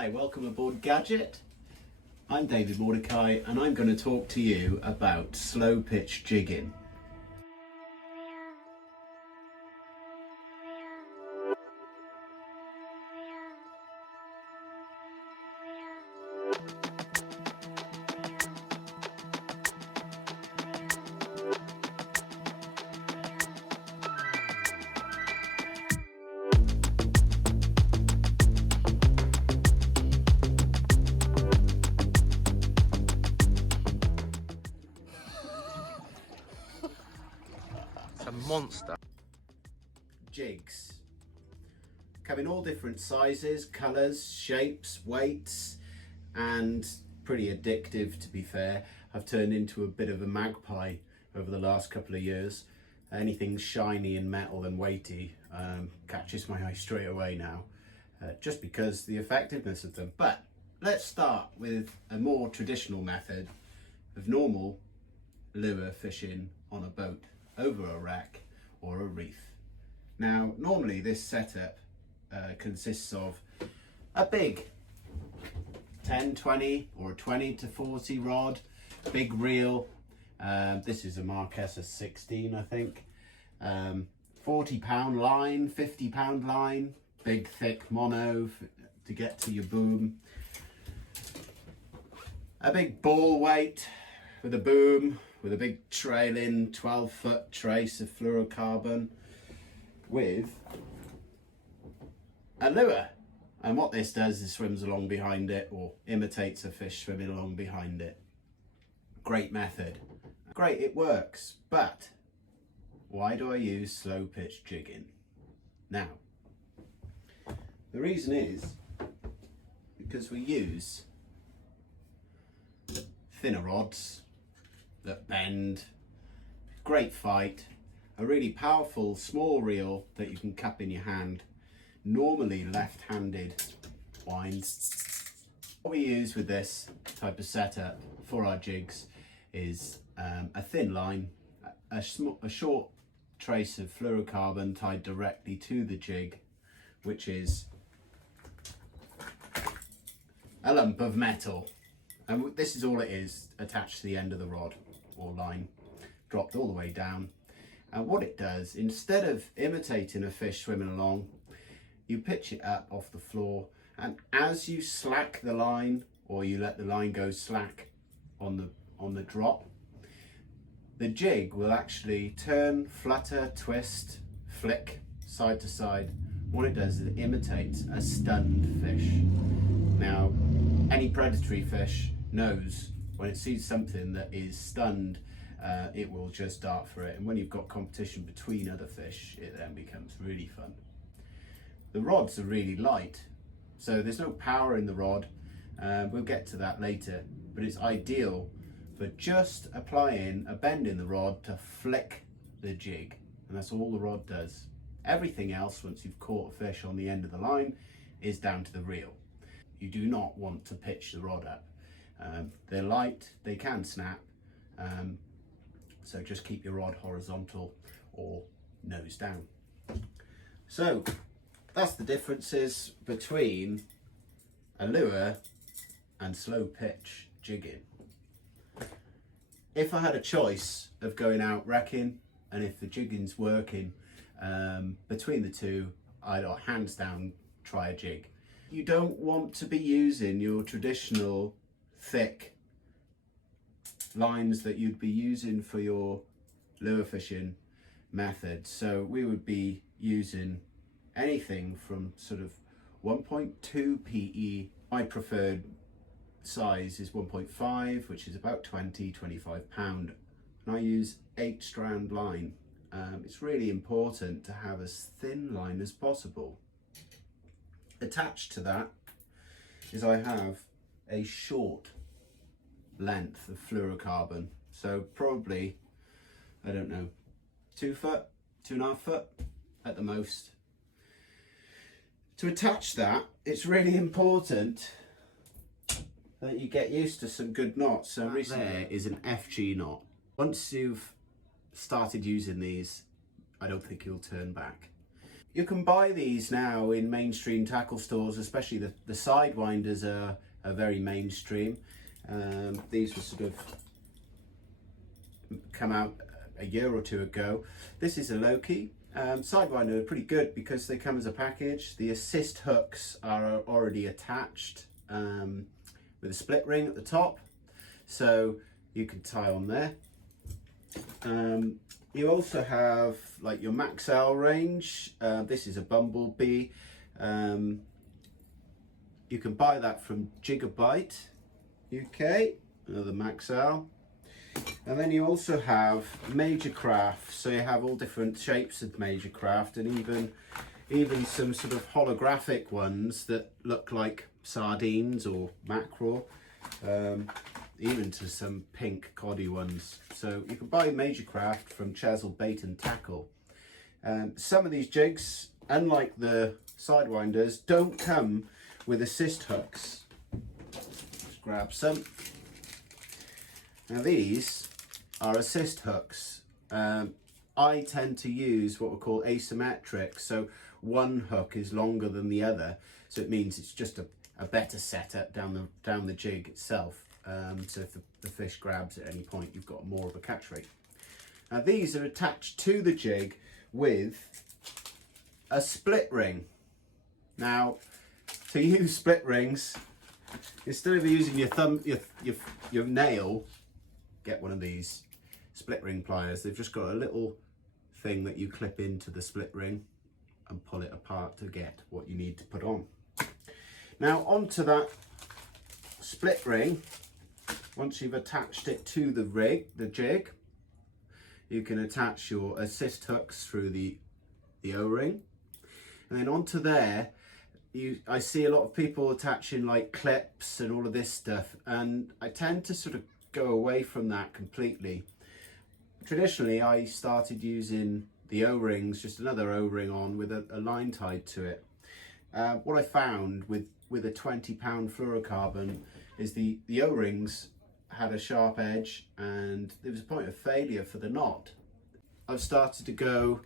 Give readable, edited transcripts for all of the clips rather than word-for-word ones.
Hi, welcome aboard Gadget. I'm David Mordecai and I'm going to talk to you about slow pitch jigging. It's a monster. Jigs come in all different sizes, colours, shapes, weights, and pretty addictive, to be fair. I've turned into a bit of a magpie over the last couple of years. Anything shiny and metal and weighty catches my eye straight away now, just because the effectiveness of them. But let's start with a more traditional method of normal lure fishing on a boat over a wreck or a reef. Now, normally this setup consists of a big 10, 20 or 20 to 40 rod, big reel. This is a Marquesa 16, I think. 40-pound line, 50-pound line, big thick mono to get to your boom. A big ball weight with a boom, with a big trailing 12-foot trace of fluorocarbon with a lure. And what this does is swims along behind it, or imitates a fish swimming along behind it. Great method. Great, it works. But why do I use slow pitch jigging? Now, the reason is because we use thinner rods that bend, great fight, a really powerful small reel that you can cup in your hand, normally left-handed winds. What we use with this type of setup for our jigs is a thin line, a short trace of fluorocarbon tied directly to the jig, which is a lump of metal. And this is all it is, attached to the end of the rod or line, dropped all the way down. And what it does, instead of imitating a fish swimming along, you pitch it up off the floor, and as you slack the line, or you let the line go slack on the drop, the jig will actually turn, flutter, twist, flick side to side. What it does is it imitates a stunned fish. Now, any predatory fish knows when it sees something that is stunned, it will just dart for it. And when you've got competition between other fish, it then becomes really fun. The rods are really light, so there's no power in the rod. We'll get to that later, but it's ideal for just applying a bend in the rod to flick the jig, and that's all the rod does. Everything else, once you've caught a fish on the end of the line, is down to the reel. You do not want to pitch the rod up. They're light, they can snap, so just keep your rod horizontal or nose down. So that's the differences between a lure and slow pitch jigging. If I had a choice of going out wrecking and if the jigging's working, between the two, I'd hands down try a jig. You don't want to be using your traditional thick lines that you'd be using for your lure fishing method. So we would be using anything from sort of 1.2 PE. My preferred size is 1.5, which is about 25 pound. And I use 8-strand line. It's really important to have as thin line as possible. Attached to that is I have a short length of fluorocarbon, so probably, I don't know, 2 foot, 2.5 foot at the most. To attach that, it's really important that you get used to some good knots. So there is an FG knot. Once you've started using these, I don't think you'll turn back. You can buy these now in mainstream tackle stores, especially the sidewinders are very mainstream. These were sort of come out a year or two ago. This is a Loki. Sidewinder are pretty good because they come as a package. The assist hooks are already attached with a split ring at the top, so you can tie on there. You also have like your Max L range. This is a Bumblebee. You can buy that from Gigabyte UK, another Max L. And then you also have Major Craft. So you have all different shapes of Major Craft, and even some sort of holographic ones that look like sardines or mackerel. Even to some pink coddy ones. So you can buy Major Craft from Chesil Bait and Tackle. Some of these jigs, unlike the sidewinders, don't come with assist hooks. Just grab some. Now these are assist hooks. I tend to use what we call asymmetric, so one hook is longer than the other, so it means it's just a better setup down the jig itself. So if the fish grabs at any point, you've got more of a catch rate. Now these are attached to the jig with a split ring. Now to use split rings, instead of using your thumb, your nail, get one of these split ring pliers. They've just got a little thing that you clip into the split ring and pull it apart to get what you need to put on. Now onto that split ring, once you've attached it to the jig, you can attach your assist hooks through the O-ring, and then onto there, I see a lot of people attaching like clips and all of this stuff, and I tend to sort of go away from that completely. Traditionally, I started using the O-rings, just another O-ring on with a line tied to it. What I found with a 20-pound fluorocarbon is the O-rings had a sharp edge and there was a point of failure for the knot. I've started to go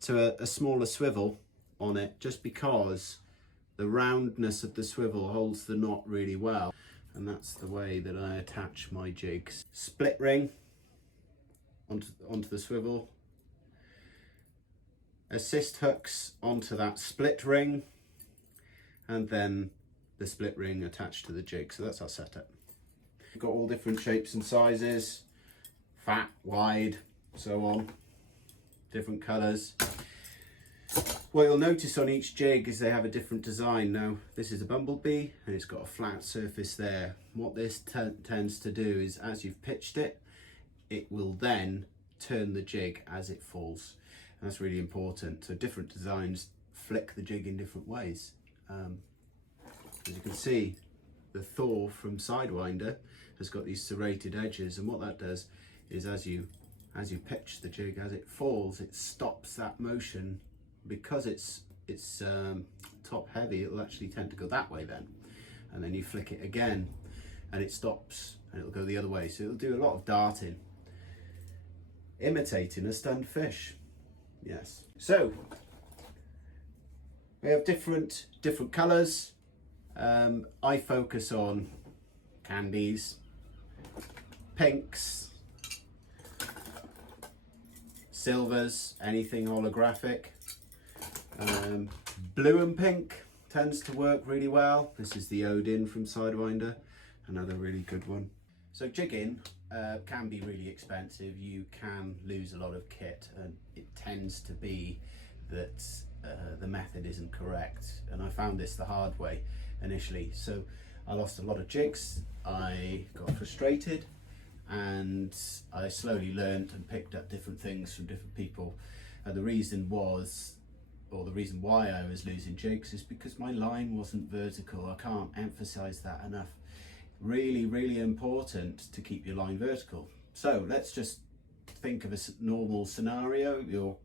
to a smaller swivel on it just because the roundness of the swivel holds the knot really well, and that's the way that I attach my jigs. Split ring onto the swivel, assist hooks onto that split ring, and then the split ring attached to the jig. So that's our setup. We've got all different shapes and sizes, fat, wide, so on, different colours. What you'll notice on each jig is they have a different design. Now this is a Bumblebee and it's got a flat surface there. What this tends to do is, as you've pitched it, it will then turn the jig as it falls. And that's really important. So different designs flick the jig in different ways. As you can see, the Thor from Sidewinder has got these serrated edges, and what that does is as you pitch the jig, as it falls, it stops that motion. Because it's top heavy, it'll actually tend to go that way then, and then you flick it again and it stops and it'll go the other way. So it'll do a lot of darting, imitating a stunned fish. Yes. So we have different colours. I focus on candies, pinks, silvers, anything holographic. Blue and pink tends to work really well. This is the Odin from Sidewinder, another really good one. So jigging can be really expensive. You can lose a lot of kit, and it tends to be that the method isn't correct. And I found this the hard way initially. So I lost a lot of jigs, I got frustrated, and I slowly learned and picked up different things from different people. And the reason why I was losing jigs is because my line wasn't vertical. I can't emphasize that enough. Really, really important to keep your line vertical. So let's just think of a normal scenario. Your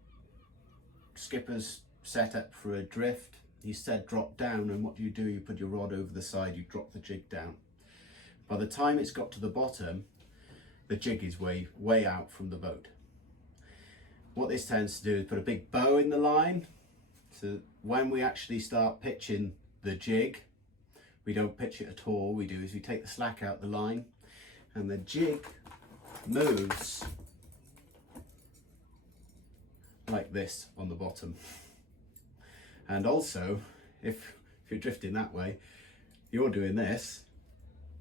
skipper's set up for a drift. He said drop down, and what do? You put your rod over the side, you drop the jig down. By the time it's got to the bottom, the jig is way out from the boat. What this tends to do is put a big bow in the line, so when we actually start pitching the jig, we don't pitch it at all. We do is we take the slack out the line, and the jig moves like this on the bottom. And also, if you're drifting that way, you're doing this,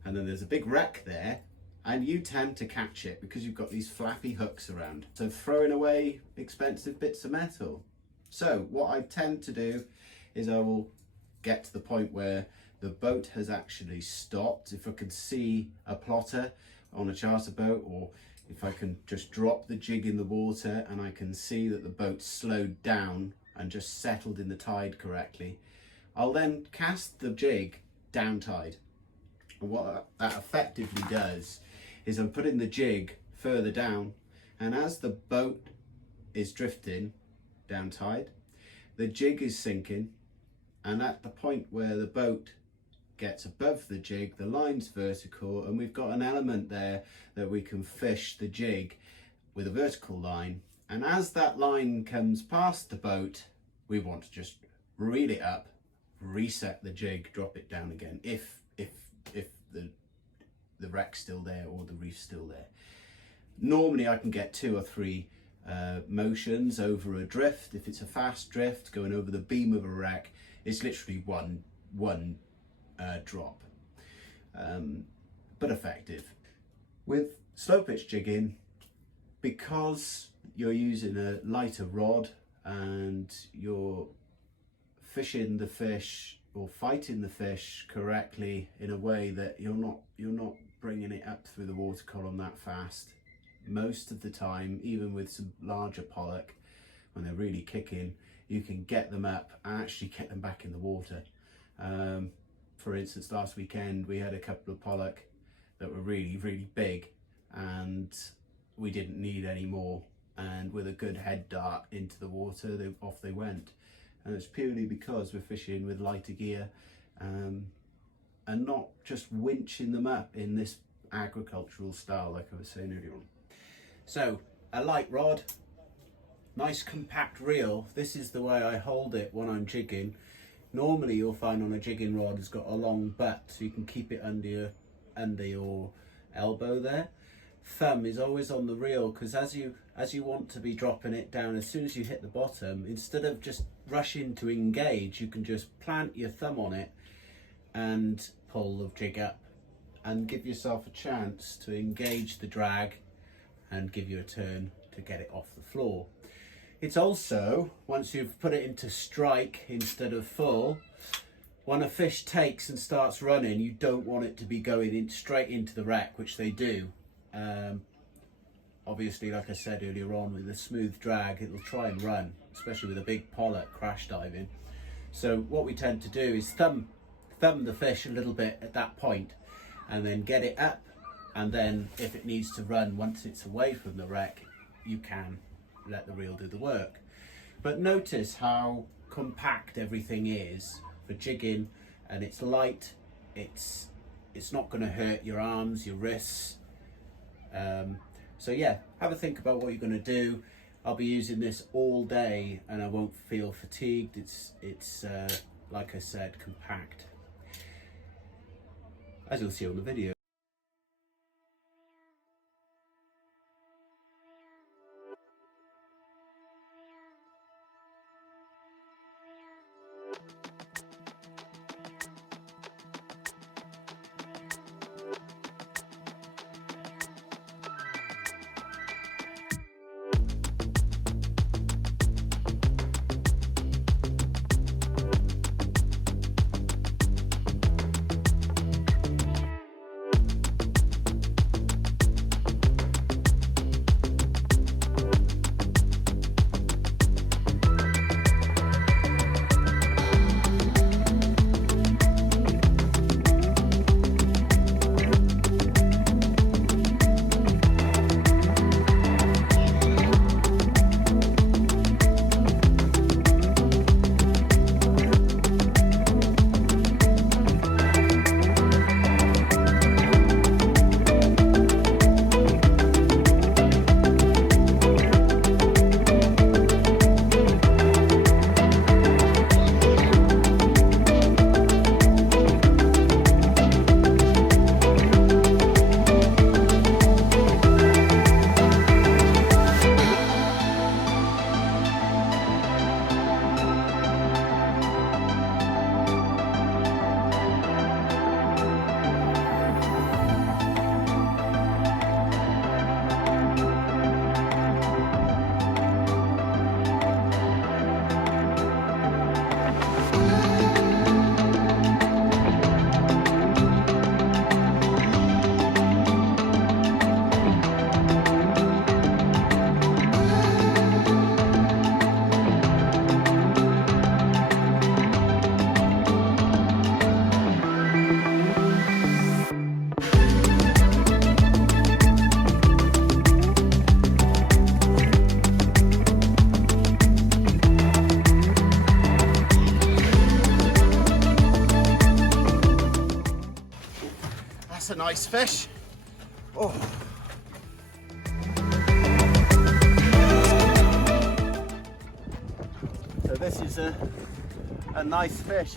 and then there's a big wreck there, and you tend to catch it because you've got these flappy hooks around. So throwing away expensive bits of metal. So what I tend to do is I will get to the point where the boat has actually stopped. If I can see a plotter on a charter boat, or if I can just drop the jig in the water and I can see that the boat's slowed down and just settled in the tide correctly, I'll then cast the jig down tide. And what that effectively does is I'm putting the jig further down, and as the boat is drifting down tide, the jig is sinking, and at the point where the boat gets above the jig, the line's vertical, and we've got an element there that we can fish the jig with a vertical line. And as that line comes past the boat, we want to just reel it up, reset the jig, drop it down again if the wreck's still there or the reef's still there. Normally I can get 2 or 3 motions over a drift. If it's a fast drift going over the beam of a wreck, it's literally one drop, but effective. With slow pitch jigging, because you're using a lighter rod and you're fishing the fish or fighting the fish correctly in a way that you're not bringing it up through the water column that fast. Most of the time, even with some larger pollock, when they're really kicking, you can get them up and actually get them back in the water. For instance, last weekend we had a couple of pollock that were really big, and we didn't need any more, and with a good head dart into the water, off they went. And it's purely because we're fishing with lighter gear and not just winching them up in this agricultural style like I was saying earlier on. So a light rod, nice compact reel. This is the way I hold it when I'm jigging. Normally you'll find on a jigging rod it's got a long butt, so you can keep it under your elbow there. Thumb is always on the reel, because as you want to be dropping it down, as soon as you hit the bottom, instead of just rushing to engage, you can just plant your thumb on it and pull the jig up and give yourself a chance to engage the drag and give you a turn to get it off the floor. It's also, once you've put it into strike instead of full, when a fish takes and starts running, you don't want it to be going in straight into the wreck, which they do. Obviously, like I said earlier on, with a smooth drag, it'll try and run, especially with a big pollock crash diving. So what we tend to do is thumb the fish a little bit at that point, and then get it up, and then if it needs to run once it's away from the wreck, you can let the reel do the work. But notice how compact everything is for jigging, and it's light, it's not going to hurt your arms, your wrists. So yeah, have a think about what you're going to do. I'll be using this all day and I won't feel fatigued. It's like I said, compact, as you'll see on the video. nice fish. Oh. So this is a nice fish.